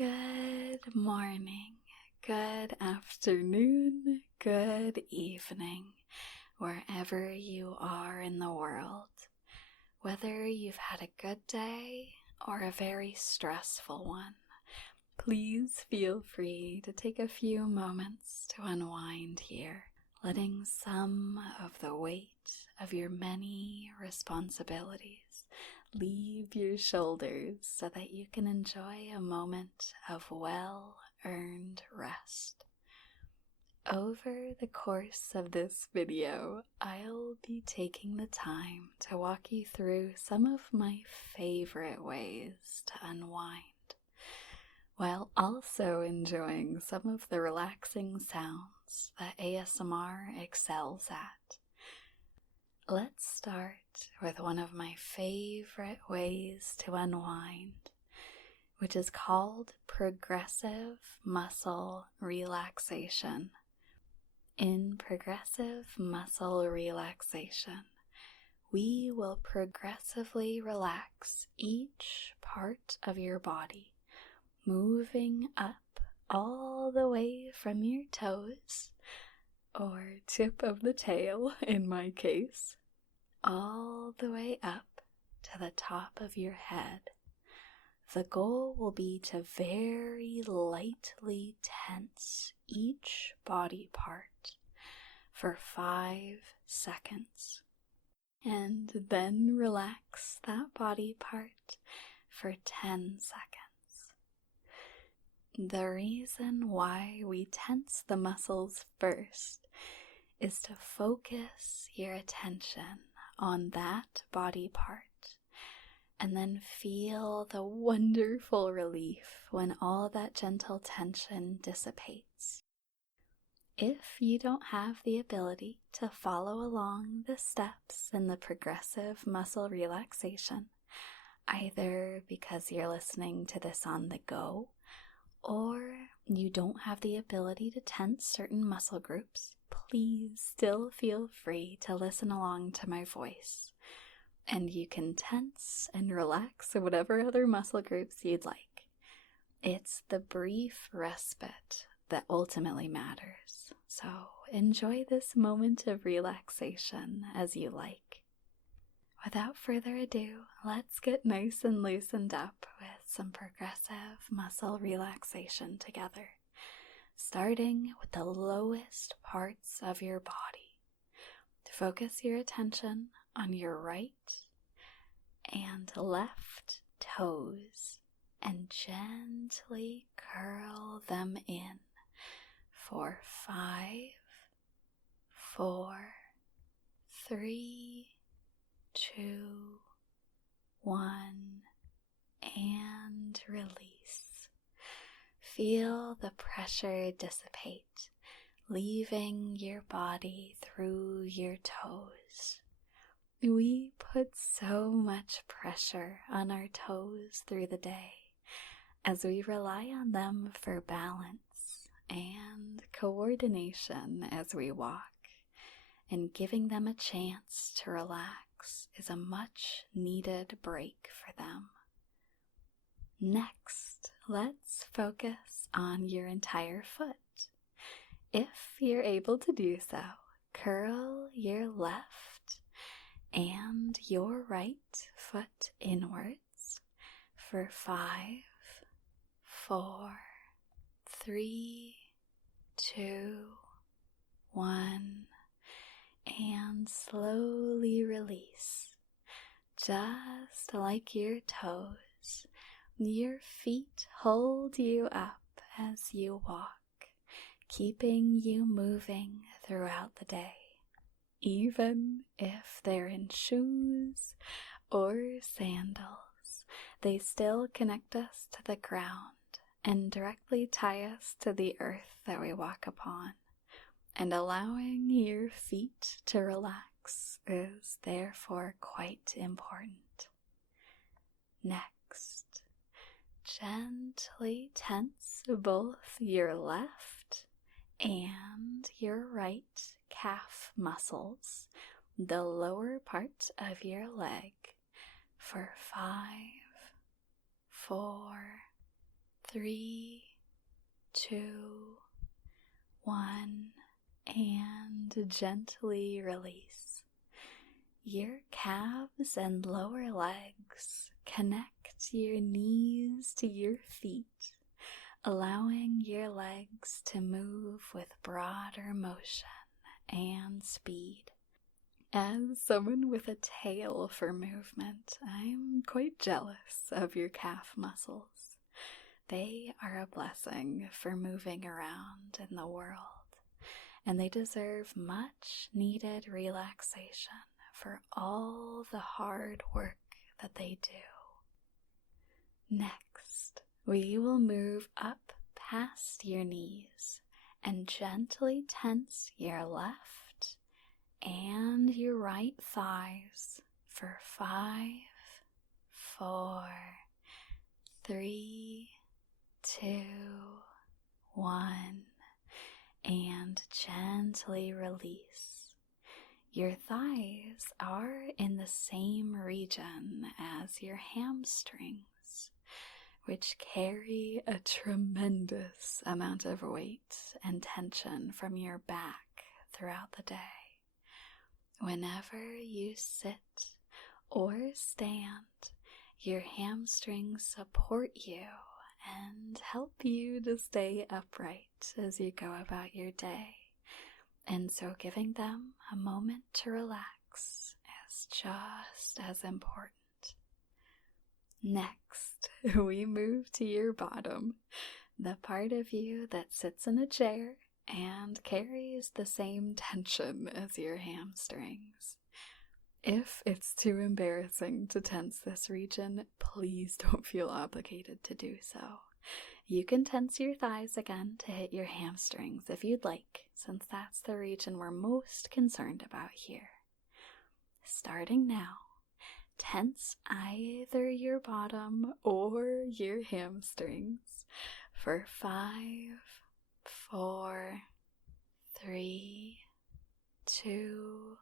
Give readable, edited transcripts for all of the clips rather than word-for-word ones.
Good morning, good afternoon, good evening, wherever you are in the world. Whether you've had a good day or a very stressful one, please feel free to take a few moments to unwind here, letting some of the weight of your many responsibilities leave your shoulders so that you can enjoy a moment of well-earned rest. Over the course of this video, I'll be taking the time to walk you through some of my favorite ways to unwind, while also enjoying some of the relaxing sounds that ASMR excels at. Let's start with one of my favorite ways to unwind, which is called progressive muscle relaxation. In progressive muscle relaxation, we will progressively relax each part of your body, moving up all the way from your toes, or tip of the tail in my case, all the way up to the top of your head. The goal will be to very lightly tense each body part for 5 seconds, and then relax that body part for 10 seconds. The reason why we tense the muscles first is to focus your attention on that body part, and then feel the wonderful relief when all that gentle tension dissipates. If you don't have the ability to follow along the steps in the progressive muscle relaxation, either because you're listening to this on the go, or you don't have the ability to tense certain muscle groups, please still feel free to listen along to my voice, and you can tense and relax whatever other muscle groups you'd like. It's the brief respite that ultimately matters, so enjoy this moment of relaxation as you like. Without further ado, let's get nice and loosened up with some progressive muscle relaxation together, starting with the lowest parts of your body. Focus your attention on your right and left toes and gently curl them in for 5, 4, 3, 2, 1, and release. Feel the pressure dissipate, leaving your body through your toes. We put so much pressure on our toes through the day as we rely on them for balance and coordination as we walk, and giving them a chance to relax is a much needed break for them. Next, let's focus on your entire foot. If you're able to do so, curl your left and your right foot inwards for 5, 4, 3, 2, 1, and slowly release. Just like your toes, your feet hold you up as you walk, keeping you moving throughout the day. Even if they're in shoes or sandals, they still connect us to the ground and directly tie us to the earth that we walk upon. And allowing your feet to relax is therefore quite important. Next, gently tense both your left and your right calf muscles, the lower part of your leg, for 5, 4, 3, 2, 1, and gently release. Your calves and lower legs connect your knees to your feet, allowing your legs to move with broader motion and speed. As someone with a tail for movement, I'm quite jealous of your calf muscles. They are a blessing for moving around in the world, and they deserve much needed relaxation for all the hard work that they do. Next, we will move up past your knees and gently tense your left and your right thighs for 5, 4, 3, 2, 1, and gently release. Your thighs are in the same region as your hamstrings, which carry a tremendous amount of weight and tension from your back throughout the day. Whenever you sit or stand, your hamstrings support you and help you to stay upright as you go about your day. And so giving them a moment to relax is just as important. Next, we move to your bottom, the part of you that sits in a chair and carries the same tension as your hamstrings. If it's too embarrassing to tense this region, please don't feel obligated to do so. You can tense your thighs again to hit your hamstrings if you'd like, since that's the region we're most concerned about here. Starting now, tense either your bottom or your hamstrings for 5, 4, 3, 2,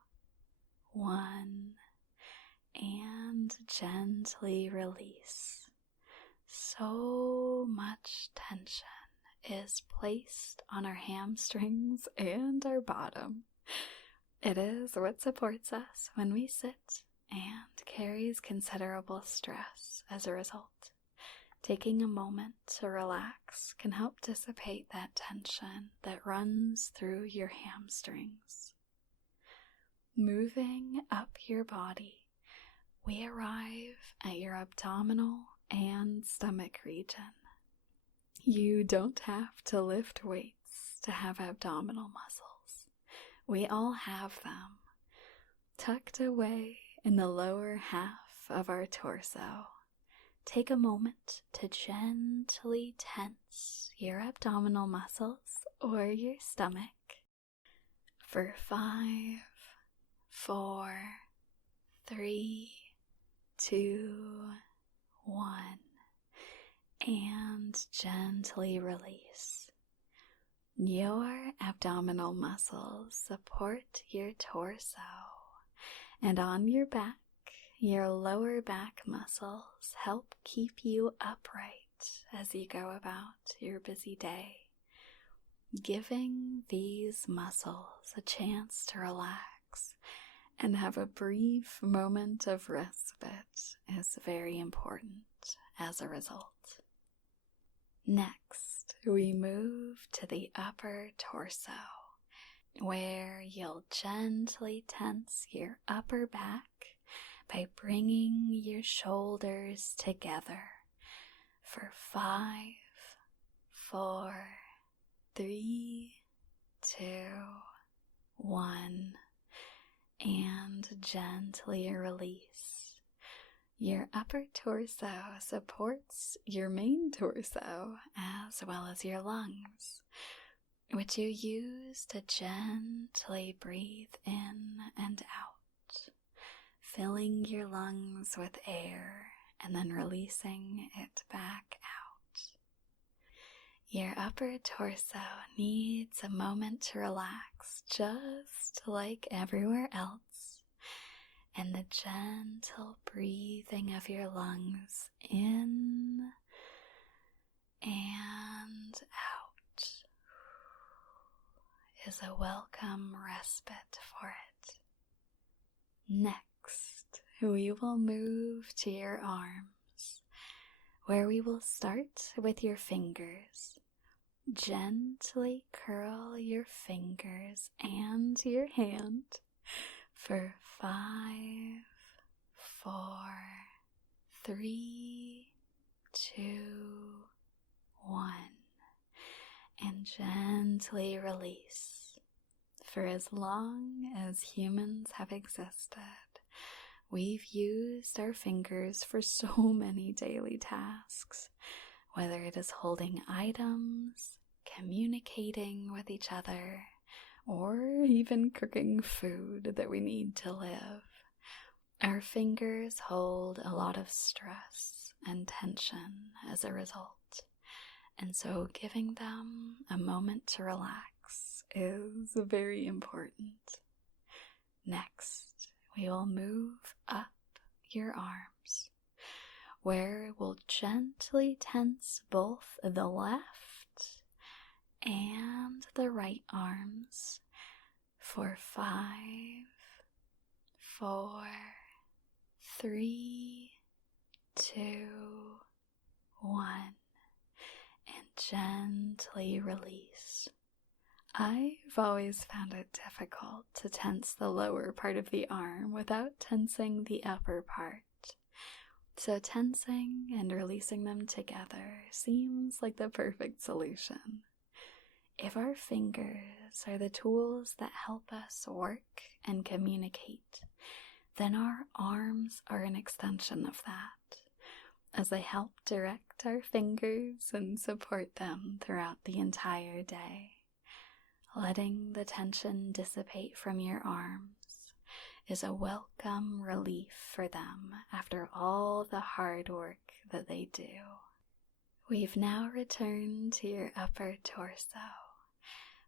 1, and gently release. So much tension is placed on our hamstrings and our bottom. It is what supports us when we sit and carries considerable stress as a result. Taking a moment to relax can help dissipate that tension that runs through your hamstrings. Moving up your body, we arrive at your abdominal and stomach region. You don't have to lift weights to have abdominal muscles. We all have them, tucked away in the lower half of our torso. Take a moment to gently tense your abdominal muscles or your stomach for 5, 4, 3, 2, 1, and gently release. Your abdominal muscles support your torso, and on your back, your lower back muscles help keep you upright as you go about your busy day. Giving these muscles a chance to relax and have a brief moment of respite is very important as a result. Next, we move to the upper torso, where you'll gently tense your upper back by bringing your shoulders together for 5, 4, 3, 2, 1, and gently release. Your upper torso supports your main torso as well as your lungs, which you use to gently breathe in and out, filling your lungs with air and then releasing it back out. Your upper torso needs a moment to relax, just like everywhere else, and the gentle breathing of your lungs in and out is a welcome respite for it. Next, we will move to your arms, where we will start with your fingers. Gently curl your fingers and your hand for 5, 4, 3, 2, 1, and gently release. For as long as humans have existed, we've used our fingers for so many daily tasks, whether it is holding items, communicating with each other, or even cooking food that we need to live. Our fingers hold a lot of stress and tension as a result, and so giving them a moment to relax is very important. Next, we will move up your arms, where we'll gently tense both the left and the right arms for 5, 4, 3, 2, 1, and gently release. I've always found it difficult to tense the lower part of the arm without tensing the upper part. So tensing and releasing them together seems like the perfect solution. If our fingers are the tools that help us work and communicate, then our arms are an extension of that, as they help direct our fingers and support them throughout the entire day. Letting the tension dissipate from your arms is a welcome relief for them after all the hard work that they do. We've now returned to your upper torso,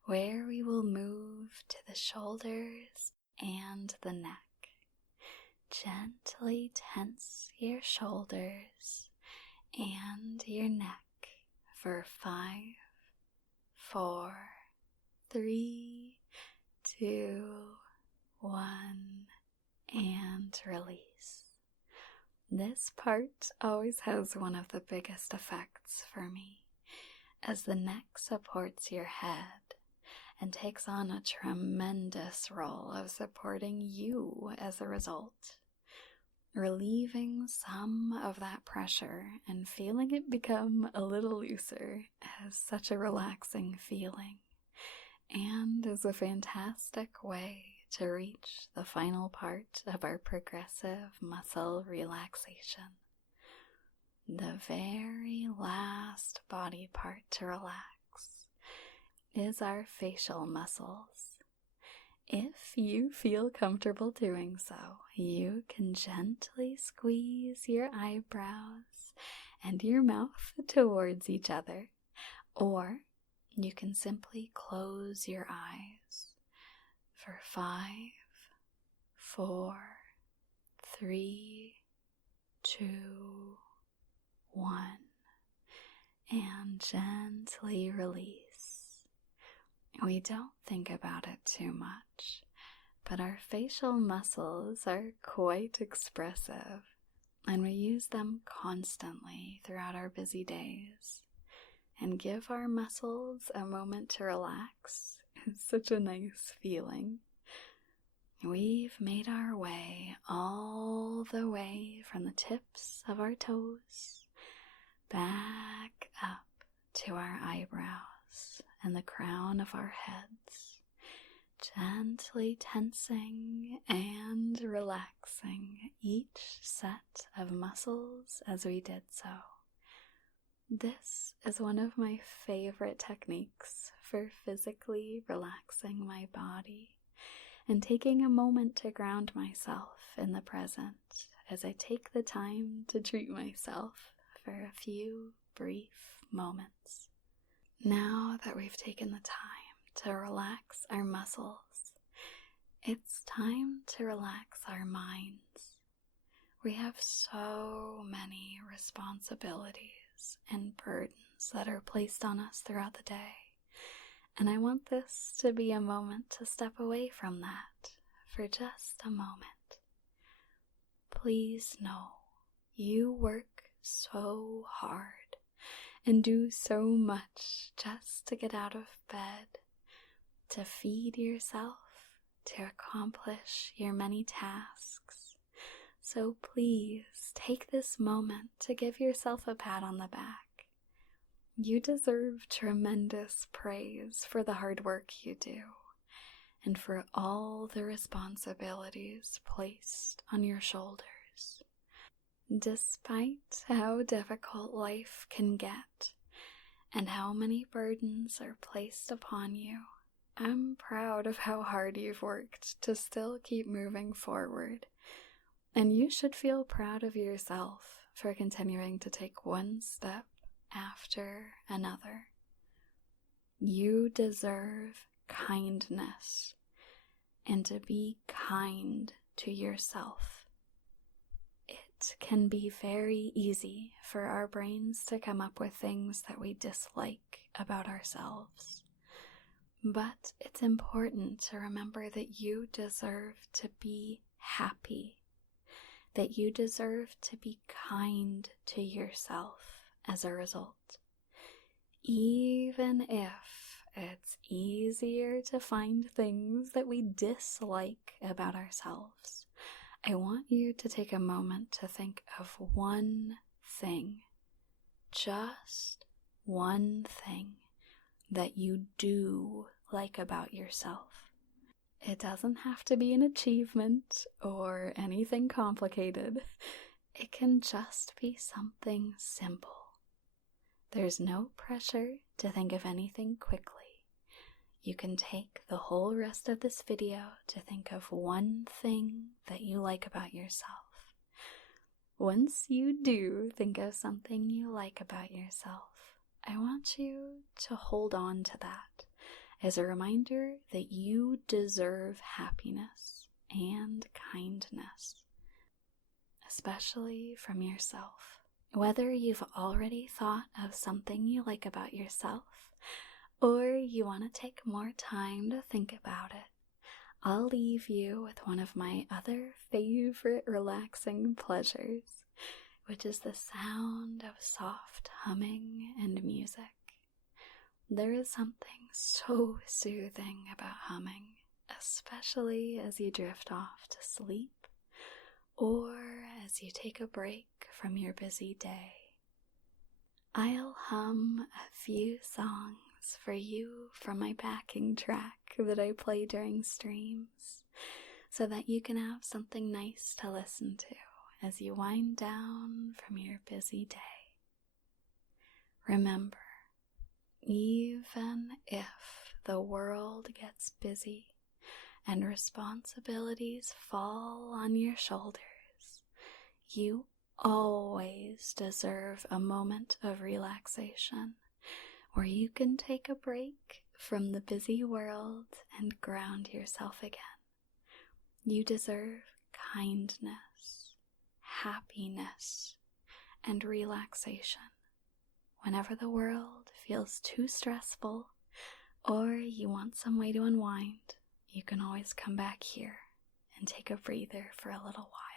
where we will move to the shoulders and the neck. Gently tense your shoulders and your neck for 5, 4, 3, 2, 1, and release. This part always has one of the biggest effects for me, as the neck supports your head and takes on a tremendous role of supporting you as a result. Relieving some of that pressure and feeling it become a little looser has such a relaxing feeling, and is a fantastic way to reach the final part of our progressive muscle relaxation. The very last body part to relax is our facial muscles. If you feel comfortable doing so, you can gently squeeze your eyebrows and your mouth towards each other, or you can simply close your eyes for 5, 4, 3, 2, 1, and gently release. We don't think about it too much, but our facial muscles are quite expressive, and we use them constantly throughout our busy days. And give our muscles a moment to relax is such a nice feeling. We've made our way all the way from the tips of our toes back up to our eyebrows and the crown of our heads, gently tensing and relaxing each set of muscles as we did so. This is one of my favorite techniques for physically relaxing my body and taking a moment to ground myself in the present as I take the time to treat myself for a few brief moments. Now that we've taken the time to relax our muscles, it's time to relax our minds. We have so many responsibilities and burdens burdens that are placed on us throughout the day. And I want this to be a moment to step away from that for just a moment. Please know you work so hard and do so much just to get out of bed, to feed yourself, to accomplish your many tasks. So please take this moment to give yourself a pat on the back. You deserve tremendous praise for the hard work you do and for all the responsibilities placed on your shoulders. Despite how difficult life can get and how many burdens are placed upon you, I'm proud of how hard you've worked to still keep moving forward. And you should feel proud of yourself for continuing to take one step after another. You deserve kindness and to be kind to yourself. It can be very easy for our brains to come up with things that we dislike about ourselves. But it's important to remember that you deserve to be happy, that you deserve to be kind to yourself as a result. Even if it's easier to find things that we dislike about ourselves, I want you to take a moment to think of one thing, just one thing that you do like about yourself. It doesn't have to be an achievement or anything complicated. It can just be something simple. There's no pressure to think of anything quickly. You can take the whole rest of this video to think of one thing that you like about yourself. Once you do think of something you like about yourself, I want you to hold on to that as a reminder that you deserve happiness and kindness, especially from yourself. Whether you've already thought of something you like about yourself, or you want to take more time to think about it, I'll leave you with one of my other favorite relaxing pleasures, which is the sound of soft humming and music. There is something so soothing about humming, especially as you drift off to sleep or as you take a break from your busy day. I'll hum a few songs for you from my backing track that I play during streams so that you can have something nice to listen to as you wind down from your busy day. Remember, even if the world gets busy and responsibilities fall on your shoulders, you always deserve a moment of relaxation where you can take a break from the busy world and ground yourself again. You deserve kindness, happiness, and relaxation. Whenever the world feels too stressful or you want some way to unwind, you can always come back here and take a breather for a little while.